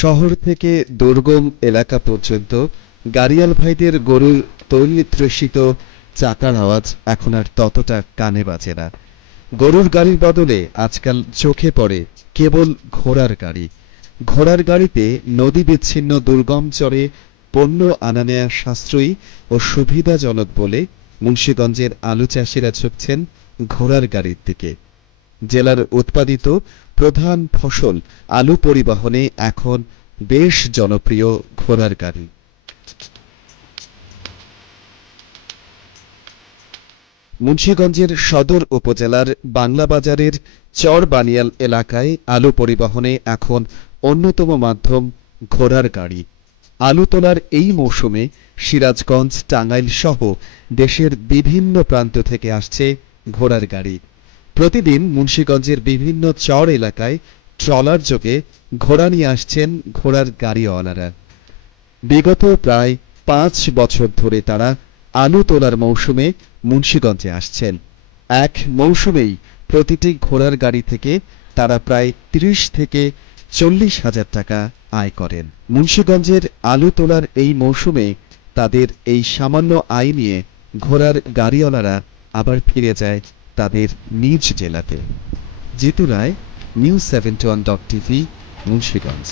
শহর থেকে দুর্গম এলাকা পর্যন্ত গাড়িয়াল ভাইদের গরুর তৈলতৃষিত চাকার আওয়াজ এখন আর ততটা কানে বাজে না। গরুর গাড়ির বদলে আজকাল চোখে পড়ে কেবল ঘোড়ার গাড়ি। ঘোড়ার গাড়িতে নদী বিচ্ছিন্ন দুর্গম চরে পণ্য আনা নেয়া সাশ্রয়ী ও সুবিধাজনক বলে মুন্সীগঞ্জের আলু চাষিরা ছুটছেন ঘোড়ার গাড়ির দিকে। জেলার উৎপাদিত প্রধান ফসল আলু পরিবহনে এখন বেশ জনপ্রিয় ঘোড়ার গাড়ি। মুন্সীগঞ্জের সদর উপজেলার বাংলা বাজারের চর বানিয়াল এলাকায় আলু পরিবহনে এখন অন্যতম মাধ্যম ঘোড়ার গাড়ি। আলু তোলার এই মৌসুমে সিরাজগঞ্জ, টাঙ্গাইল সহ দেশের বিভিন্ন প্রান্ত থেকে আসছে ঘোড়ার গাড়ি। প্রতিদিন মুন্সীগঞ্জের বিভিন্ন চর এলাকায় ট্রলার যোগে ঘোড়া নিয়ে আসছেন ঘোড়ার গাড়িওয়ালারা। বিগত প্রায় পাঁচ বছর ধরে তারা আলু তোলার মৌসুমে মুন্সীগঞ্জে আসছেন। এক মৌসুমেই প্রতিটি ঘোড়ার গাড়ি থেকে তারা প্রায় তিরিশ থেকে চল্লিশ হাজার টাকা আয় করেন। মুন্সীগঞ্জের আলু তোলার এই মৌসুমে তাদের এই সামান্য আয় নিয়ে ঘোড়ার গাড়িওয়ালারা আবার ফিরে যায় তাদের নিজ জেলাতে। Jitu Roy news seventy one dot TV Munshiganj.